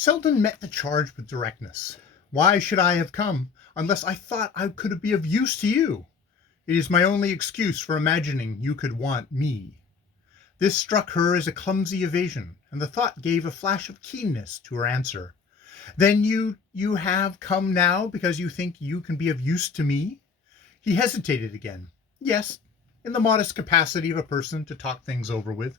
Selden met the charge with directness. Why should I have come, unless I thought I could be of use to you? It is my only excuse for imagining you could want me. This struck her as a clumsy evasion, and the thought gave a flash of keenness to her answer. Then you have come now because you think you can be of use to me? He hesitated again. Yes, in the modest capacity of a person to talk things over with.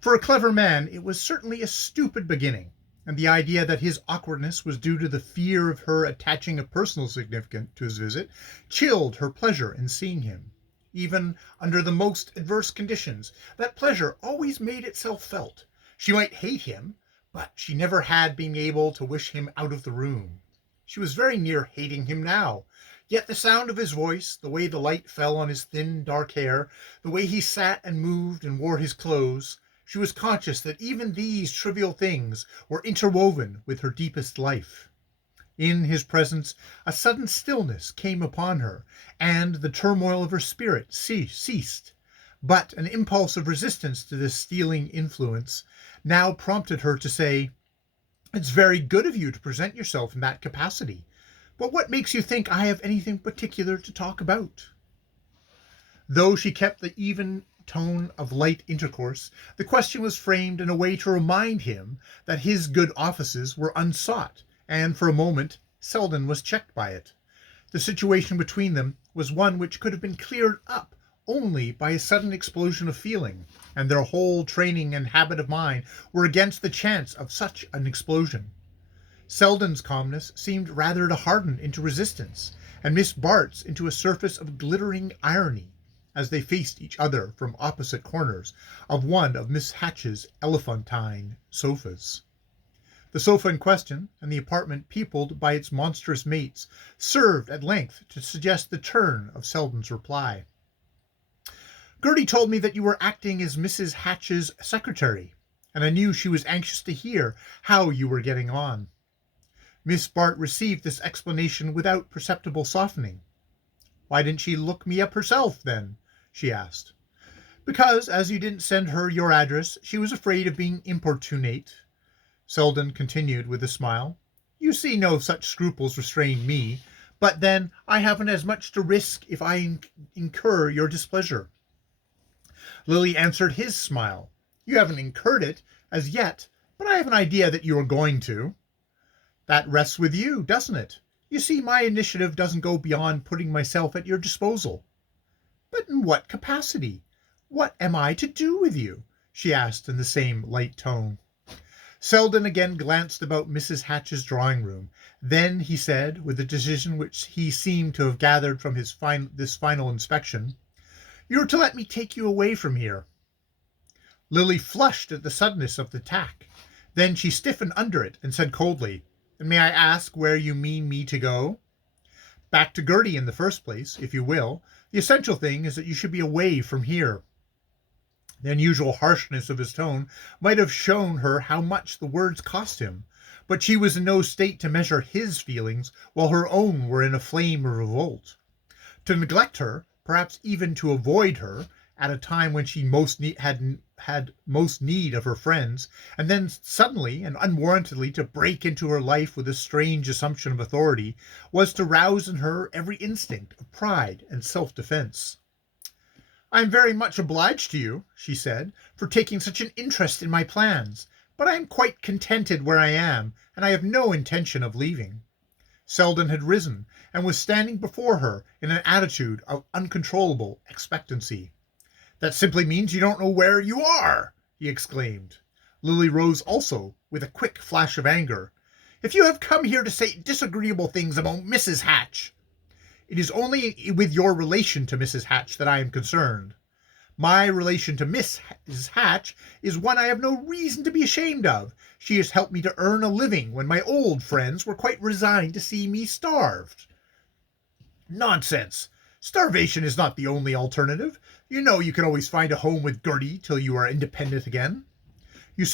For a clever man, it was certainly a stupid beginning, and the idea that his awkwardness was due to the fear of her attaching a personal significance to his visit chilled her pleasure in seeing him. Even under the most adverse conditions, that pleasure always made itself felt. She might hate him, but she never had been able to wish him out of the room. She was very near hating him now, yet the sound of his voice, the way the light fell on his thin, dark hair, the way he sat and moved and wore his clothes, she was conscious that even these trivial things were interwoven with her deepest life. In his presence, a sudden stillness came upon her, and the turmoil of her spirit ceased. But an impulse of resistance to this stealing influence now prompted her to say, "It's very good of you to present yourself in that capacity, but what makes you think I have anything particular to talk about?" Though she kept the even tone of light intercourse, the question was framed in a way to remind him that his good offices were unsought, and for a moment Selden was checked by it. The situation between them was one which could have been cleared up only by a sudden explosion of feeling, and their whole training and habit of mind were against the chance of such an explosion. Selden's calmness seemed rather to harden into resistance, and Miss Bart's into a surface of glittering irony, as they faced each other from opposite corners of one of Miss Hatch's elephantine sofas. The sofa in question, and the apartment peopled by its monstrous mates, served at length to suggest the turn of Selden's reply. "Gertie told me that you were acting as Mrs. Hatch's secretary, and I knew she was anxious to hear how you were getting on." Miss Bart received this explanation without perceptible softening. "Why didn't she look me up herself, then?" she asked. "Because, as you didn't send her your address, she was afraid of being importunate," Selden continued with a smile. "You see no such scruples restrain me, but then I haven't as much to risk if I incur your displeasure." Lily answered his smile. "You haven't incurred it as yet, but I have an idea that you are going to." "That rests with you, doesn't it? You see, my initiative doesn't go beyond putting myself at your disposal." "But in what capacity? What am I to do with you?" she asked in the same light tone. Selden again glanced about Mrs. Hatch's drawing-room. Then he said, with a decision which he seemed to have gathered from this final inspection, "You're to let me take you away from here." Lily flushed at the suddenness of the attack. Then she stiffened under it and said coldly, "And may I ask where you mean me to go?" "Back to Gertie in the first place, if you will. The essential thing is that you should be away from here." The unusual harshness of his tone might have shown her how much the words cost him, but she was in no state to measure his feelings while her own were in a flame of revolt. To neglect her, perhaps even to avoid her, at a time when she had most need of her friends, and then suddenly and unwarrantedly to break into her life with a strange assumption of authority, was to rouse in her every instinct of pride and self-defense. "I am very much obliged to you," she said, "for taking such an interest in my plans, but I am quite contented where I am, and I have no intention of leaving." Selden had risen, and was standing before her in an attitude of uncontrollable expectancy. "That simply means you don't know where you are!" he exclaimed. Lily rose also, with a quick flash of anger. "If you have come here to say disagreeable things about Mrs. Hatch—" "It is only with your relation to Mrs. Hatch that I am concerned. My relation to Mrs. Hatch is one I have no reason to be ashamed of. She has helped me to earn a living when my old friends were quite resigned to see me starved." "Nonsense! Starvation is not the only alternative. You know you can always find a home with Gertie till you are independent again. You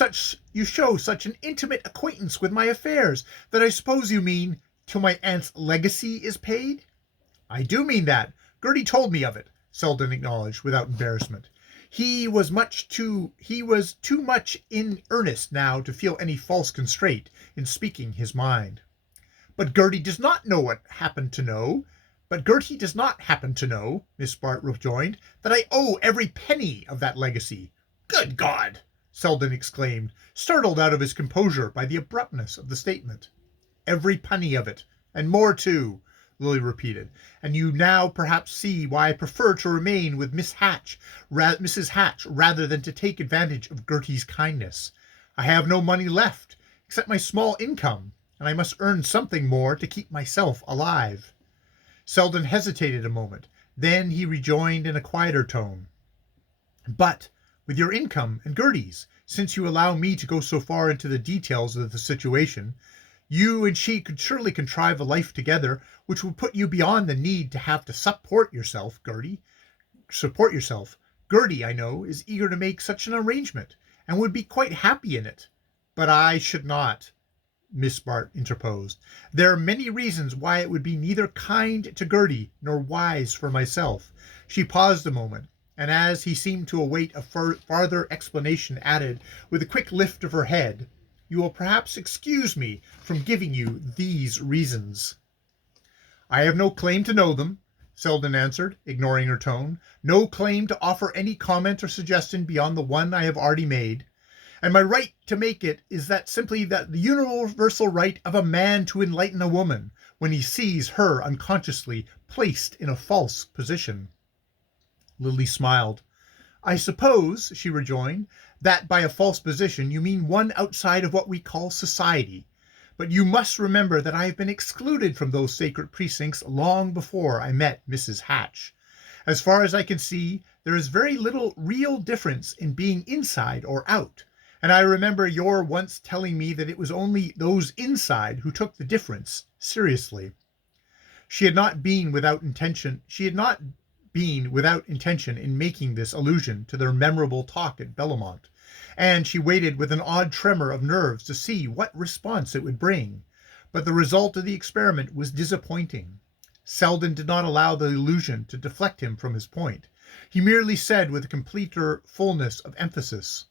show such an intimate acquaintance with my affairs that I suppose you mean till my aunt's legacy is paid?" "I do mean that. Gertie told me of it," Selden acknowledged without embarrassment. He was too much in earnest now to feel any false constraint in speaking his mind. But Gertie does not happen to know, Miss Bart rejoined, that I owe every penny of that legacy. Good God! Selden exclaimed, startled out of his composure by the abruptness of the statement. Every penny of it, and more too, Lily repeated. And you now perhaps see why I prefer to remain with Mrs. Hatch, rather than to take advantage of Gertie's kindness. I have no money left, except my small income, and I must earn something more to keep myself alive. Selden hesitated a moment. Then he rejoined in a quieter tone. But with your income and Gertie's, since you allow me to go so far into the details of the situation, you and she could surely contrive a life together which would put you beyond the need to have to support yourself. Gertie, I know, is eager to make such an arrangement, and would be quite happy in it. But I should not, Miss Bart interposed. There are many reasons why it would be neither kind to Gertie nor wise for myself. She paused a moment, and as he seemed to await a farther explanation, added, with a quick lift of her head, you will perhaps excuse me from giving you these reasons. I have no claim to know them, Selden answered, ignoring her tone. No claim to offer any comment or suggestion beyond the one I have already made. And my right to make it is simply the universal right of a man to enlighten a woman when he sees her unconsciously placed in a false position. Lily smiled. I suppose, she rejoined, that by a false position you mean one outside of what we call society. But you must remember that I have been excluded from those sacred precincts long before I met Mrs. Hatch. As far as I can see, there is very little real difference in being inside or out, and I remember your once telling me that it was only those inside who took the difference seriously. She had not been without intention in making this allusion to their memorable talk at Bellamont, and she waited with an odd tremor of nerves to see what response it would bring. But the result of the experiment was disappointing. Selden did not allow the illusion to deflect him from his point. He merely said with a completer fullness of emphasis,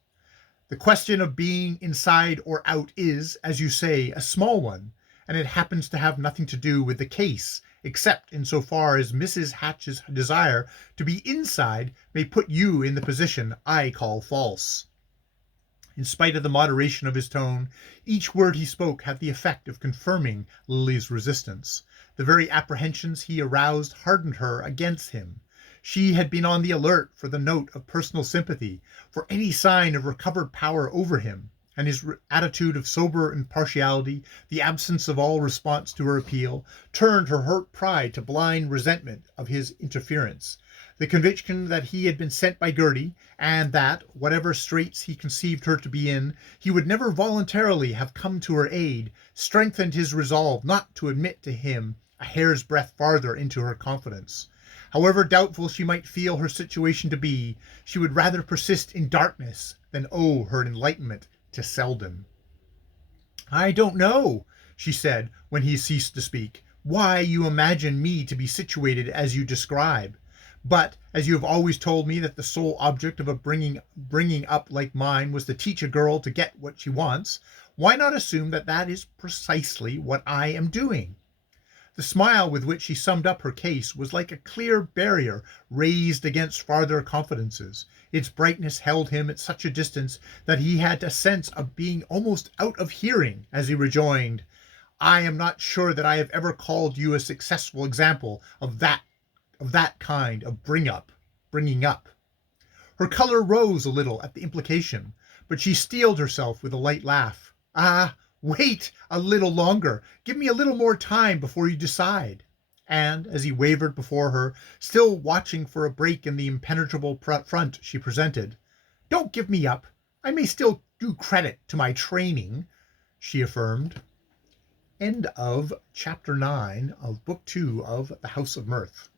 the question of being inside or out is, as you say, a small one, and it happens to have nothing to do with the case, except insofar as Mrs. Hatch's desire to be inside may put you in the position I call false. In spite of the moderation of his tone, each word he spoke had the effect of confirming Lily's resistance. The very apprehensions he aroused hardened her against him. She had been on the alert for the note of personal sympathy, for any sign of recovered power over him, and his attitude of sober impartiality, the absence of all response to her appeal, turned her hurt pride to blind resentment of his interference. The conviction that he had been sent by Gertie, and that, whatever straits he conceived her to be in, he would never voluntarily have come to her aid, strengthened his resolve not to admit to him a hair's breadth farther into her confidence. However doubtful she might feel her situation to be, she would rather persist in darkness than owe her enlightenment to Selden. I don't know, she said, when he ceased to speak, why you imagine me to be situated as you describe. But, as you have always told me that the sole object of a bringing up like mine was to teach a girl to get what she wants, why not assume that that is precisely what I am doing? The smile with which she summed up her case was like a clear barrier raised against farther confidences. Its brightness held him at such a distance that he had a sense of being almost out of hearing as he rejoined, I am not sure that I have ever called you a successful example of that kind of bringing up. Her color rose a little at the implication, but she steeled herself with a light laugh. Ah, wait a little longer. Give me a little more time before you decide. And, as he wavered before her, still watching for a break in the impenetrable front she presented, don't give me up. I may still do credit to my training, she affirmed. End of Chapter 9 of Book 2 of The House of Mrth.